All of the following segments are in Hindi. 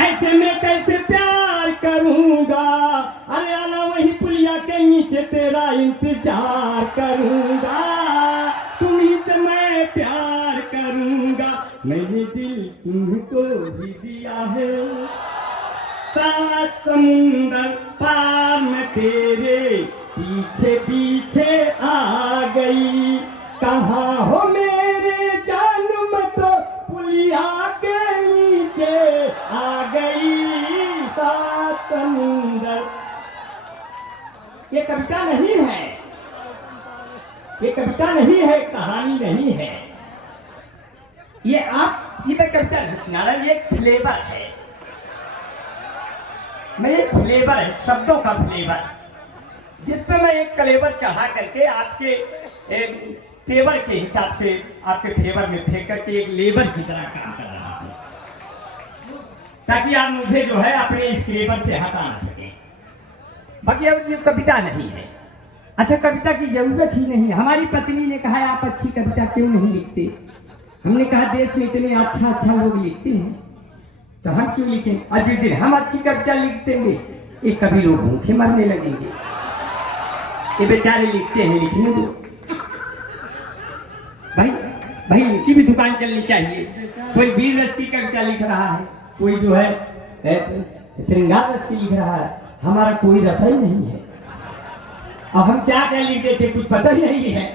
ऐसे में कैसे प्यार करूंगा, अरे आना वही पुलिया के नीचे तेरा इंतजार करूंगा, तुम्ही से मैं प्यार करूंगा, मैंने दिल तुमको भी दिया है, सात समुंदर पार में तेरे पीछे पीछे आ गई, कहाँ हो मेरे जानम तो पुलिया के नीचे आ गई, सात समुंदर। ये कविता नहीं है, ये कविता नहीं है, कहानी नहीं है, ये आप ये कविता नहीं सुना रहा, ये फ्लेवर है, मैं एक फ्लेवर है, शब्दों का फ्लेवर, जिसपे मैं एक कलेवर चढ़ा करके आपके तेवर के हिसाब से आपके फेवर में फेंक करके एक लेबर की तरह काम कर रहा हूं, ताकि आप मुझे जो है अपने इस लेबर से हटा ना सके। बाकी अब ये कविता नहीं है। अच्छा, कविता की जरूरत ही नहीं। हमारी पत्नी ने कहा आप अच्छी कविता क्यों नहीं लिखते? हमने कहा देश में इतने अच्छा अच्छा लोग लिखते हैं तो हम क्यों लिखें? आज जिस दिन हम अच्छी कविता लिख देंगे ये कभी लोग भूखे मरने लगेंगे, ये बेचारे लिखते हैं, लिखने दो भाई। भाई इनकी भी दुकान चलनी चाहिए। कोई वीर रस की कविता लिख रहा है, कोई जो है श्रृंगार रस की लिख रहा है, हमारा कोई रस ही नहीं है। अब हम क्या क्या लिख देते कुछ पता ही नहीं है।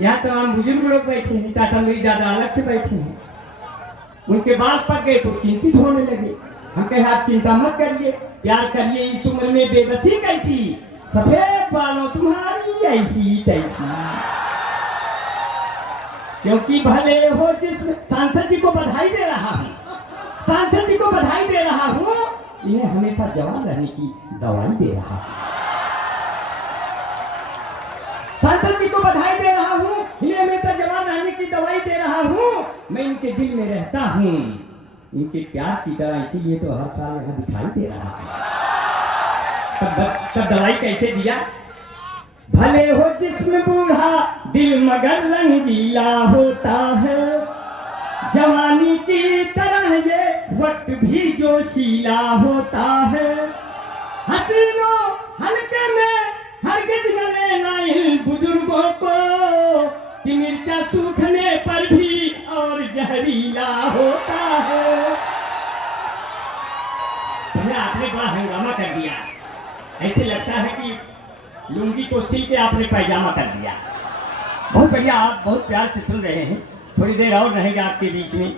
यहाँ तमाम बुजुर्ग लोग बैठे हैं, टाटा मेरी दादा अलग से बैठे हैं, उनके बाल पक गए तो चिंतित होने लगे। हम कहे आप चिंता मत करिए, प्यार करिए, इस उम्र में बेबसी कैसी, सफेद बालों तुम्हारी ऐसी तैसी, क्योंकि भले हो जिस सांसद जी को बधाई दे रहा हूँ, सांसद जी को बधाई दे रहा हूँ, इन्हें हमेशा जवान रहने की दवाई दे रहा हूँ। सांसद जी को बधाई दे रहा हूँ, इन्हें हमेशा जवान रहने की दवाई दे रहा हूँ। मैं इनके दिल में रहता हूँ, इनके प्यार की तरह, इसीलिए तो हर साल यहाँ दिखाई दे रहा है। तब दवाई कैसे दिया? भले हो जिस्म बूढ़ा दिल मगर रंगीला होता है, जवानी की तरह ये वक्त भी जोशीला होता है, हसीनों हल्के में हरगिज न लेना इन बुजुर्गों को, कि मिर्चा सूखने पर भी और जहरीला होता है। आपने बड़ा हंगामा कर दिया, ऐसे लगता है कि लुंगी को सिल के आपने पैजामा कर दिया। बहुत बढ़िया, आप बहुत प्यार से सुन रहे हैं। थोड़ी देर और रहेगा आपके बीच में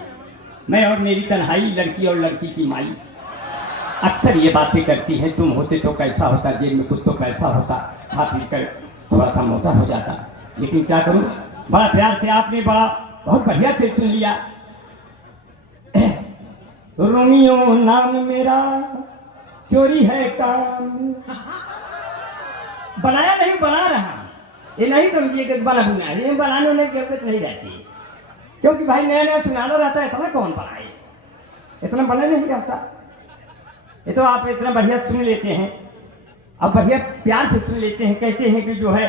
मैं और मेरी तन्हाई, लड़की और लड़की की माई। अक्सर ये बातें करती हैं, तुम होते तो कैसा होता, जेब में कुछ तो पैसा होता, खा पी कर थोड़ा सा मोटा हो जाता। लेकिन क्या करूं, बड़ा प्यार से आपने बड़ा बहुत बढ़िया से सुन लिया। रोमियो नाम मेरा चोरी है काम, बनाया नहीं बना रहा, ये नहीं समझिए कि बना बुना, ये बनाने में जरूरत नहीं रहती, क्योंकि भाई नया नया सुनाना रहता है, इतना कौन बनाए, इतना बना नहीं रहता। ये तो आप इतना बढ़िया सुन लेते हैं, अब बढ़िया प्यार से सुन लेते हैं। कहते हैं कि जो है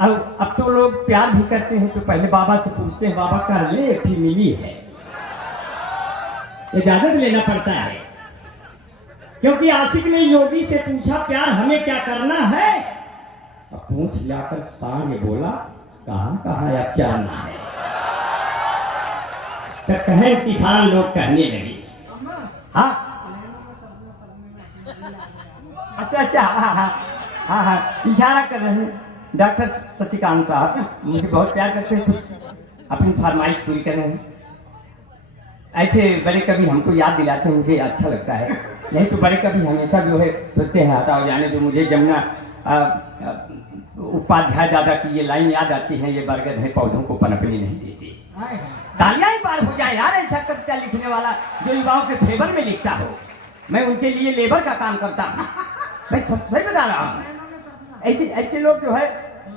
अब तो लोग प्यार भी करते हैं तो पहले बाबा से पूछते हैं, बाबा कर ले एक ही मिली है, इजाजत लेना पड़ता है। क्योंकि आशिक ने योगी से पूछा प्यार हमें क्या करना है, अब पूछ लाकर सांड बोला कहां कहां अब चलना है। तो कहें किसान लोग कहने लगे, हाँ अच्छा अच्छा, हाँ हाँ हाँ हाँ इशारा कर रहे हैं। डॉक्टर शशिकांत साहब मुझे बहुत प्यार करते हैं, कुछ अपनी फरमाइश पूरी कर रहे हैं। ऐसे बड़े कवि हमको याद दिलाते हैं, मुझे अच्छा लगता है। नहीं तो बड़े कवि हमेशा जो है सोचते हैं हटाओ जाने जो। मुझे जमुना उपाध्याय दादा की ये लाइन याद आती है, ये बरगद है पौधों को पनपने नहीं देती। तालियां ही पार हो जाए यार, ऐसा कविता लिखने वाला जो युवाओं के फेवर में लिखता हो। मैं उनके लिए लेबर का काम करता हूँ, मैं सब सही बता रहा हूँ। ऐसे ऐसे लोग जो है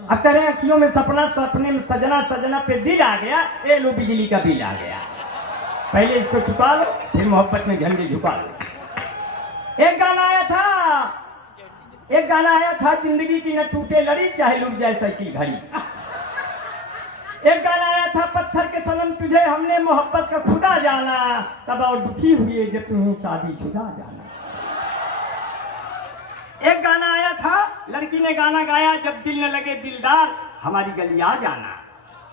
अब कह रहे हैं अखियों में सपना, सपने में सजना, सजना पे दिल आ गया, ए लो बिजली का बिल आ गया। पहले इसको छुपा लो, फिर मोहब्बत में झंडे झुका लो। एक गाना आया था जिंदगी की न टूटे लड़ी, चाहे लुट जाए साइकिल घड़ी। एक गाना आया था, पत्थर के सनम तुझे हमने मोहब्बत का खुदा जाना, तब और दुखी हुए जब तुम्हें शादीशुदा जाना। एक गाना आया था, लड़की ने गाना गाया, जब दिल न लगे दिलदार हमारी गली आ जाना।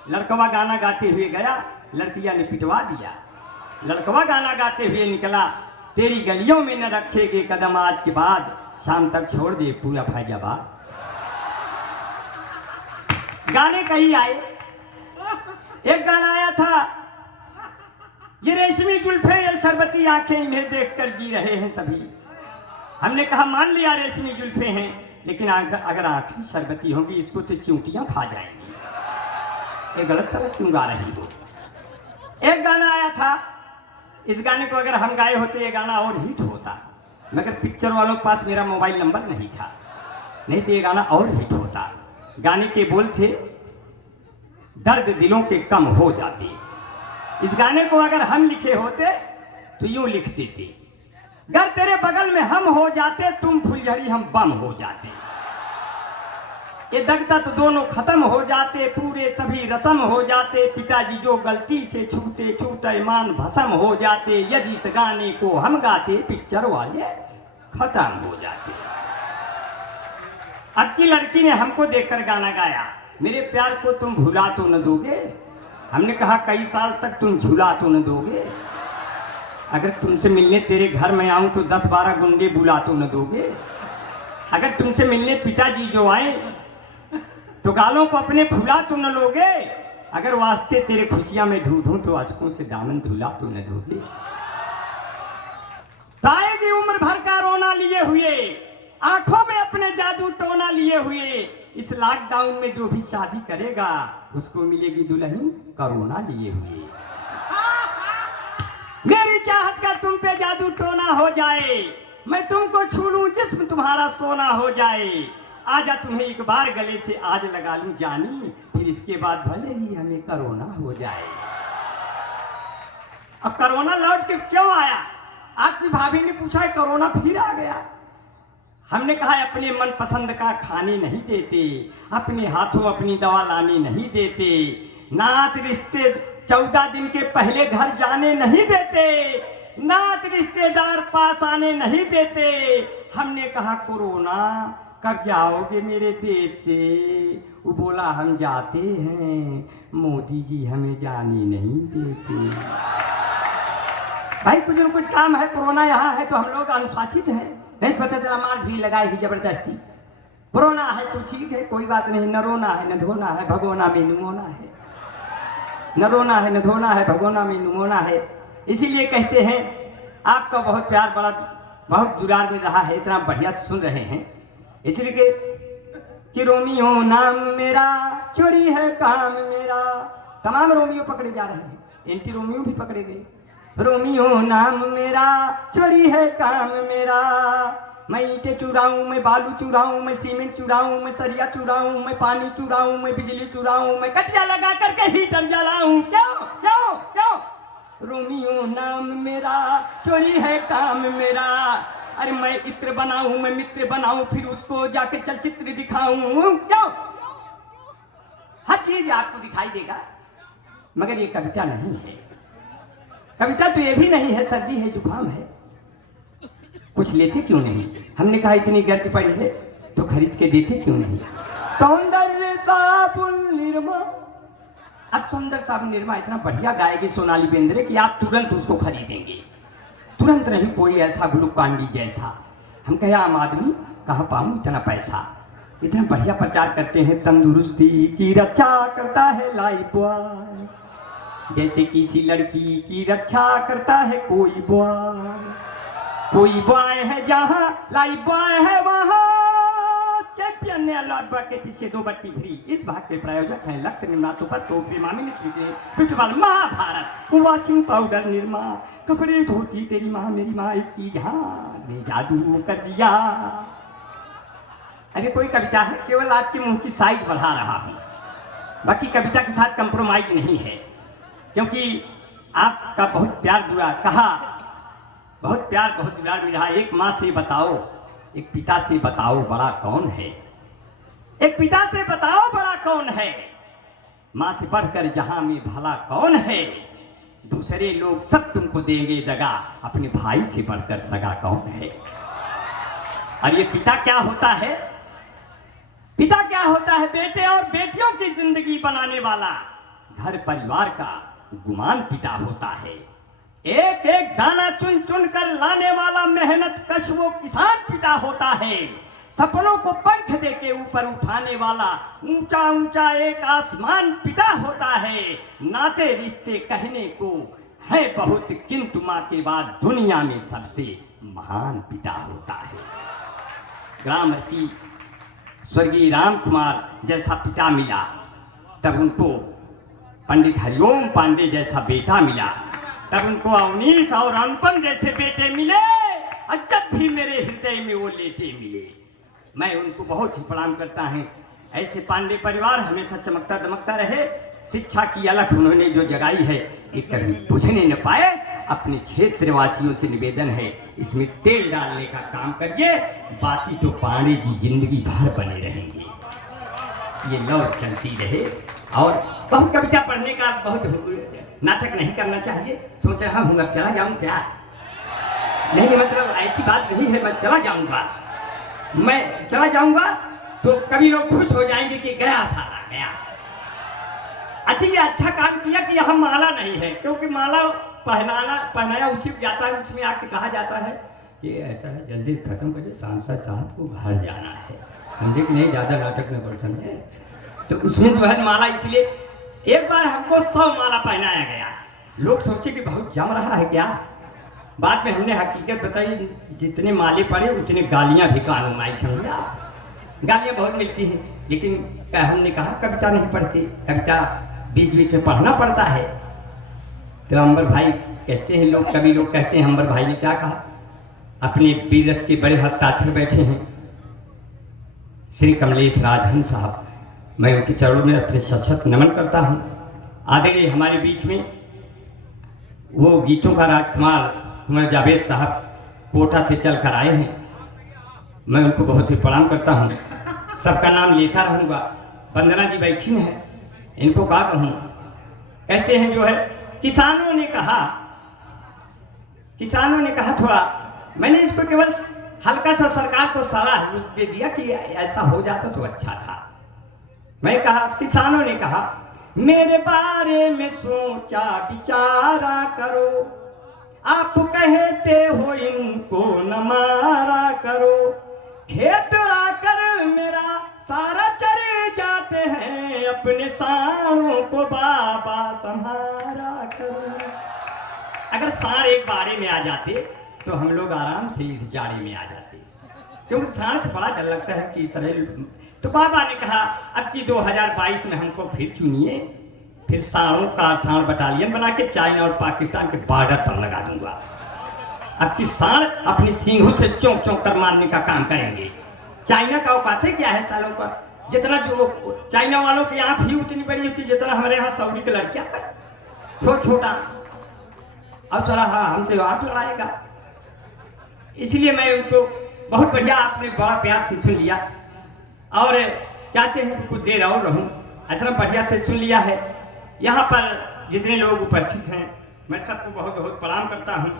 लड़कवा गाना गाते हुए गया, लड़किया ने पिटवा दिया। लड़कवा गाना गाते हुए निकला, तेरी गलियों में न रखेगे कदम आज के बाद, शाम तक छोड़ दे पूरा फैजाबाद। गाने कहीं आए। एक गाना आया था, ये रेशमी जुल्फे ये शरबती आंखें इन्हें देखकर जी रहे हैं सभी। हमने कहा मान लिया रेशमी जुल्फे हैं, लेकिन अगर आंखें शरबती होंगी इसको तो चिंटियां खा जाएंगी। ये गलत सबक क्यों गा रही हो। एक गाना आया था, इस गाने को अगर हम गाए होते ये गाना और हिट होता, मगर पिक्चर वालों के पास मेरा मोबाइल नंबर नहीं था, नहीं तो ये गाना और हिट होता। गाने के बोल थे, दर्द दिलों के कम हो जाते। इस गाने को अगर हम लिखे होते तो यूं लिख देते, गर तेरे बगल में हम हो जाते, तुम फुलझड़ी हम बम हो जाते। ये दगता तो दोनों खत्म हो जाते, पूरे सभी रस्म हो जाते। पिताजी जो गलती से छूटे छूटे मान भस्म हो जाते। यदि इस गाने को हम गाते पिक्चर वाले खत्म हो जाते। अब की लड़की ने हमको देखकर गाना गाया, मेरे प्यार को तुम भुला तो न दोगे। हमने कहा कई साल तक तुम झुला तो न दोगे। अगर तुमसे मिलने तेरे घर में आऊं तो 10-12 गुंडे बुला तो न दोगे। अगर तुमसे मिलने पिताजी जो आए तो गालों को अपने फुला तो न लोगे। अगर वास्ते तेरे खुशियां में ढूंढूं तो अशकों से दामन धुला तो न दोगे। आएगी उम्र भर का रोना लिए हुए, आंखों में अपने जादू टोना लिए हुए। इस लॉकडाउन में जो भी शादी करेगा उसको मिलेगी दुल्हन करोना लिए हुए। मेरी चाहत का तुम पे जादू टोना हो जाए, मैं तुमको छू लूं जिस्म तुम्हारा सोना हो जाए। आजा तुम्हें एक बार गले से आज लगा लूं जानी, फिर इसके बाद भले ही हमें करोना हो जाए। अब करोना लौट के क्यों आया? आपकी भाभी ने पूछा कोरोना फिर आ गया। हमने कहा अपने मन पसंद का खाने नहीं देते, अपने हाथों अपनी दवा लाने नहीं देते, नात रिश्ते 14 दिन के पहले घर जाने नहीं देते, नात रिश्तेदार पास आने नहीं देते। हमने कहा कोरोना कब जाओगे मेरे देश से? वो बोला हम जाते हैं, मोदी जी हमें जाने नहीं देते। भाई कुछ न कुछ काम है, कोरोना यहाँ है तो हम लोग अनुशासित हैं, नहीं पता चला मार भी लगाई ही जबरदस्ती। कोरोना है तो ठीक है, कोई बात नहीं, न रोना है न धोना है, भगोना में नुमोना है। न रोना है न धोना है, भगोना में नुमोना है। इसीलिए कहते हैं आपका बहुत प्यार बड़ा बहुत दुलार में रहा है, इतना बढ़िया सुन रहे हैं। इसलिए कि रोमियो नाम मेरा, चोरी है काम मेरा। तमाम रोमियो पकड़े जा रहे हैं, एंटी रोमियो भी पकड़े गए। रोमियो नाम मेरा, चोरी है काम मेरा। मैं ईंटें चुराऊं, मैं बालू चुराऊं, मैं सीमेंट चुराऊं, मैं सरिया चुराऊं, मैं पानी चुराऊं, मैं बिजली चुराऊं, मैं कटिया लगा करके हीटर जलाऊं। क्यों क्यों क्यों? रोमियो नाम मेरा, चोरी है काम मेरा। अरे मैं इत्र बनाऊं, मैं मित्र बनाऊं, फिर उसको जाके चलचित्र दिखाऊं। क्यों? हर चीज आपको दिखाई देगा, मगर ये कविता नहीं है। कविता तो ये भी नहीं है, सर्दी है जुकाम है, कुछ लेते क्यों नहीं? हमने कहा इतनी गर्द पड़ी है तो खरीद के देते क्यों नहीं? सौंदर्य साबुन निरमा। अब सौंदर्य साबुन निरमा इतना बढ़िया गाएगी सोनाली बेंद्रे कि आप तुरंत उसको खरीदेंगे, तुरंत नहीं कोई ऐसा ग्लूकांडी जैसा। हम कहे आम आदमी कहाँ पाऊं इतना पैसा? इतना बढ़िया प्रचार करते हैं, तंदुरुस्ती की रक्षा करता है लाइफ बॉय, जैसे किसी लड़की की रक्षा करता है कोई बॉय। कोई बॉय है जहाँ लाइफ बॉय है वहाँ, चैंपियन ने लॉर्ड बॉय के पीछे 2 बट्टी फ्री। इस भाग के प्रायोजक हैं लक्ष्य निर्मा, सुपर टॉप बेमामी football Mahabharat, washing powder Nirma, कपड़े धोती तेरी माँ मेरी माँ, इसकी जहाँ ने जादू कर दिया। अरे कोई कविता है, केवल आपके मुंह की साइज बढ़ा रहा हूँ, बाकी कविता के साथ कंप्रोमाइज नहीं है, क्योंकि आपका बहुत प्यार दुआ कहा, बहुत प्यार बहुत दुलार मिला। एक माँ से बताओ, एक पिता से बताओ बड़ा कौन है? एक पिता से बताओ बड़ा कौन है? माँ से बढ़कर जहां में भला कौन है, दूसरे लोग सब तुमको देंगे दगा, अपने भाई से बढ़कर सगा कौन है। और ये पिता क्या होता है? पिता क्या होता है? बेटे और बेटियों की जिंदगी बनाने वाला, घर परिवार का गुमान पिता होता है। एक एक दाना चुन चुन कर लाने वाला मेहनत कश वो किसान पिता होता है। सपनों को पंख देके ऊपर उठाने वाला ऊंचा ऊंचा एक आसमान पिता होता है। नाते रिश्ते कहने को है बहुत, किंतु माँ के बाद दुनिया में सबसे महान पिता होता है। ग्रामसी स्वर्गीय राम कुमार जैसा पिता मिला, तब उनको पंडित हरिओम पांडे जैसा बेटा मिला, तब उनको अवनीश और अनुपम जैसे बेटे मिले, और जब भी मेरे हृदय में वो लेटे मिले, मैं उनको बहुत ही प्रणाम करता हूँ। ऐसे पांडे परिवार हमेशा चमकता दमकता रहे। शिक्षा की अलख उन्होंने जो जगाई है, ये कभी बुझने न पाए। अपने क्षेत्रवासियों से निवेदन है, इसमें तेल डालने का काम करिए, बाकी तो पांडे जी जिंदगी भर बने रहेंगे। ये लौ चलती रहे। और बहुत कविता पढ़ने का बहुत नाटक नहीं करना चाहिए। सोच रहा हूँ अब चला जाऊँ क्या? नहीं, मतलब ऐसी बात नहीं है, मैं चला जाऊंगा। मैं चला जाऊंगा तो कभी लोग खुश हो जाएंगे कि गया सारा गया। अच्छा, ये अच्छा काम किया कि यहाँ माला नहीं है, क्योंकि माला पहनाया उचित जाता है। उसमें आके कहा जाता है कि ऐसा है, जल्दी खत्म करिए, सांसद साहब को घर जाना है। समझे कि नहीं? ज्यादा नाटक न कर, समझे? तो उसमें जो है माला, इसलिए एक बार हमको 100 माला पहनाया गया। लोग सोचे कि बहुत जम रहा है क्या। बाद में हमने हकीकत बताई, जितने माले पड़े उतने गालियां भी कानून आई। समझा? गालियां बहुत मिलती हैं, लेकिन हमने कहा कविता नहीं पढ़ती, कविता बीच बीच में पढ़ना पड़ता है। तो अंबर भाई कहते हैं, लोग कभी लोग कहते हैं अंबर भाई ने क्या कहा। अपने बीरज के बड़े हस्ताक्षर बैठे हैं श्री कमलेश राजहन साहब, मैं उनके चरणों में अपने सशत नमन करता हूँ। आदरणीय हमारे बीच में वो गीतों का राजकुमार कुमार जावेद साहब कोटा से चल कर आए हैं, मैं उनको बहुत ही प्रणाम करता हूँ। सबका नाम लेता रहूँगा। वंदना जी बैठी हैं, इनको क्या कहूँ। कहते हैं जो है, किसानों ने कहा थोड़ा, मैंने इसको केवल हल्का सा सरकार को सलाह दे दिया कि ऐसा हो जाता तो अच्छा था। मैं कहा, किसानों ने कहा, मेरे बारे में सोचा विचारा करो, आप कहते हो इनको न मारा करो, खेत आकर मेरा सारा चरे जाते हैं, अपने सांडों को बाबा संभारा करो। अगर सांड एक बाड़े में आ जाते तो हम लोग आराम से इस जाड़े में आ जाते, क्योंकि सांड से बड़ा डर लगता है कि शरीर। तो बाबा ने कहा, अब की 2022 में हमको फिर चुनिए, फिर सांडों का सांड बटालियन बना के चाइना और पाकिस्तान के बॉर्डर पर लगा दूंगा। अब की सांड अपनी सींगों से चौंक चौंक कर मारने का काम करेंगे। चाइना का औकात है क्या है सालों का, जितना जो चाइना वालों की आंख ही उतनी बड़ी होती जितना हमारे यहाँ सऊदी के लड़कियां छोटा। अब चला हाँ हमसे आंख लड़ाएगा। इसलिए मैं उनको बहुत बढ़िया, आपने बड़ा प्यार से सुन लिया और चाहते हैं कि कुछ देर और रहूं। इतना बढ़िया से सुन लिया है। यहाँ पर जितने लोग उपस्थित हैं, मैं सबको बहुत बहुत प्रणाम करता हूँ।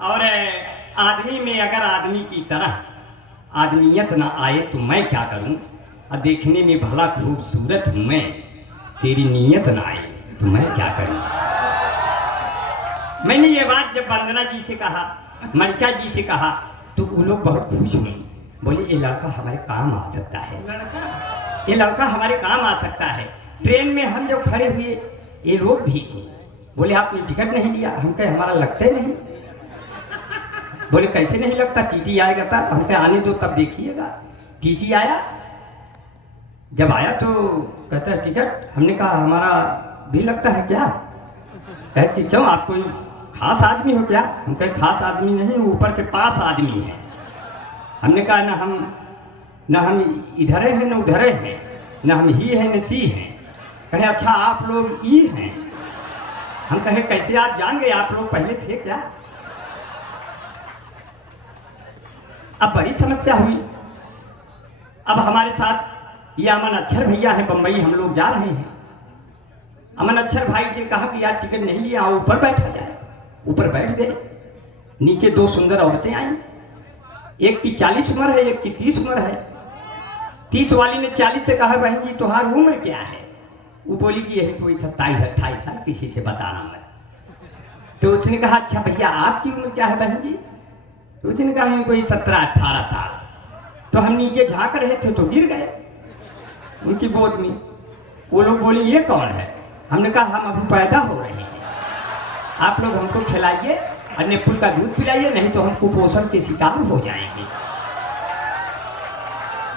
और आदमी में अगर आदमी की तरह आदमियत ना आए तो मैं क्या करूं, और देखने में भला खूबसूरत हूं मैं, तेरी नीयत ना आए तो मैं क्या करूं। मैंने ये बात जब वंदना जी से कहा, मणिका जी से कहा, तो वो लोग बहुत खुश हुए। बोले ये लड़का हमारे काम आ सकता है, ये लड़का हमारे काम आ सकता है। ट्रेन में हम जब खड़े हुए, ये लोग भी थे, बोले आपने टिकट नहीं लिया। हम कहे हमारा लगता ही नहीं। बोले कैसे नहीं लगता, टीटी आएगा तब। हम कहे आने दो तब देखिएगा। टीटी आया, जब आया तो कहता है टिकट। हमने कहा हमारा भी लगता है क्या। कहे कि क्यों, आप कोई खास आदमी हो क्या। हम कहे खास आदमी नहीं, ऊपर से पास आदमी है। हमने कहा ना हम इधरे हैं न उधरे हैं, न हम ही हैं न सी हैं। कहे अच्छा आप लोग ई हैं। हम कहे कैसे आप जान गए, आप लोग पहले थे क्या। अब बड़ी समस्या हुई। अब हमारे साथ ये अमन अक्षर भैया हैं, बंबई हम लोग जा रहे हैं। अमन अक्षर भाई से कहा कि यार टिकट नहीं लिया, आओ ऊपर बैठा जाए। ऊपर बैठ गए। नीचे दो सुंदर औरतें आई। एक की 40 उम्र है, एक की 30 उम्र है। 30 वाली ने 40 से कहा बहन जी तुम्हारी उम्र क्या है? वो बोली कि यही कोई 27-28 साल, किसी से बताना मत। तो उसने कहा अच्छा भैया आपकी उम्र क्या है बहन जी? तो उसने कहा यही कोई 17-18 साल। तो हम नीचे झांक रहे थे तो गिर गए उनकी गोद में। वो लोग बोले ये कौन है? हमने कहा हम अभी पैदा हो रहे हैं, आप लोग हमको खिलाइए और नेपुल का दूध पिलाइए, नहीं तो हम कुपोषण के शिकार हो जाएंगे।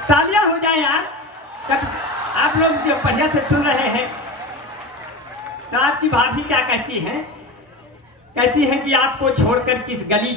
तालियां हो जाए यार, आप लोग जो बढ़िया से सुन रहे हैं। तो आपकी भाभी क्या कहती हैं? कहती हैं कि आपको छोड़कर किस गली